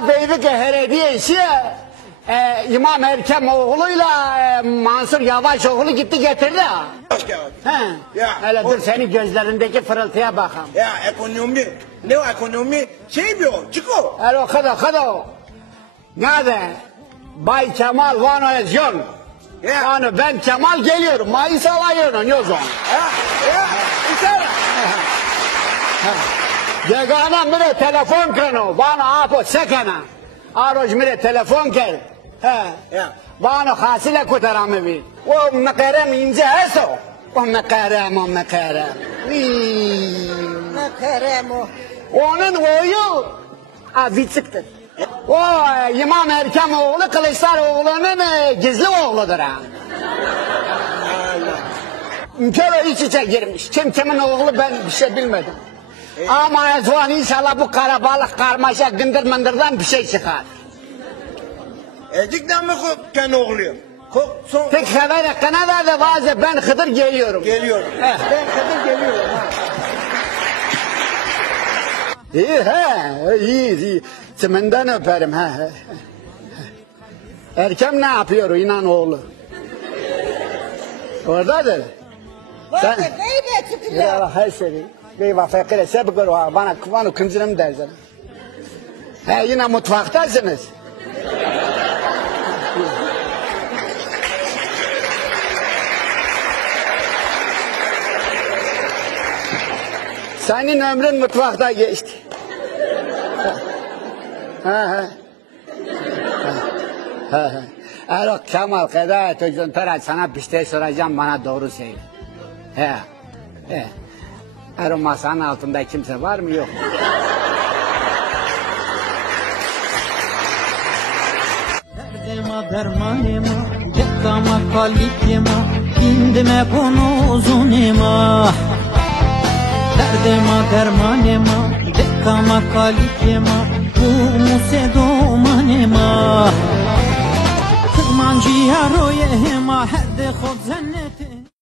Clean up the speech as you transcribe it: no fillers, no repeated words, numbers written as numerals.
Beylik Belediyesi İmam Erkem oğluyla Mansur Yavaş oğlu gitti getirdi. Hele dur senin gözlerindeki fırıltıya bakalım. Ya ekonomi, ne o ekonomi şey mi o? Çıko. Hele o kadar. Nerede? Bay Kemal Vano yazıyor. Yani ben Kemal geliyorum. Mayıs alayıyorum yazıyor. Degana mire telefon kano, bana apo sekana. Aroj mire telefon ker. Bana hasile kutaramı bir. O mekarem ince eso. O mekarem. Mekarem o. Onun oyu vitiktir. O İmam Erkem oğlu Kılıçdaroğlu'nun gizli oğludur ha. Ülkeler iç içe girmiş. Kimin oğlu ben bir şey bilmedim. Ama Ezvan inşallah bu karabalık karmaşa gındır mındırdan bir şey çıkar. Cidden mi kendi oğluyor? Tek sefer Kanada'da bazı ben Hıdır geliyorum. Geliyorum. Ben Hıdır geliyorum. İyi. Siminden öperim. Erkem ne yapıyor inan oğlu? Oradadır. Sen... Beybe çıkıyor. Ya her şey. Beyba fakire sebekör var. Bana kıvanı kıncırım dersin. Yine mutfaktasınız. Senin ömrün mutfakta geçti. Erok Kemal kadar tözün Perat sana bir şey soracağım bana doğru söyle. O masanın altında kimse var mı yok mu? Derdime dermanıma, cekkama kalikima, indime bunu uzunima. Derdime dermanıma, cekkama kalikima, bu musedomanima. Kırmancı yaroyema, herde khod zenneti.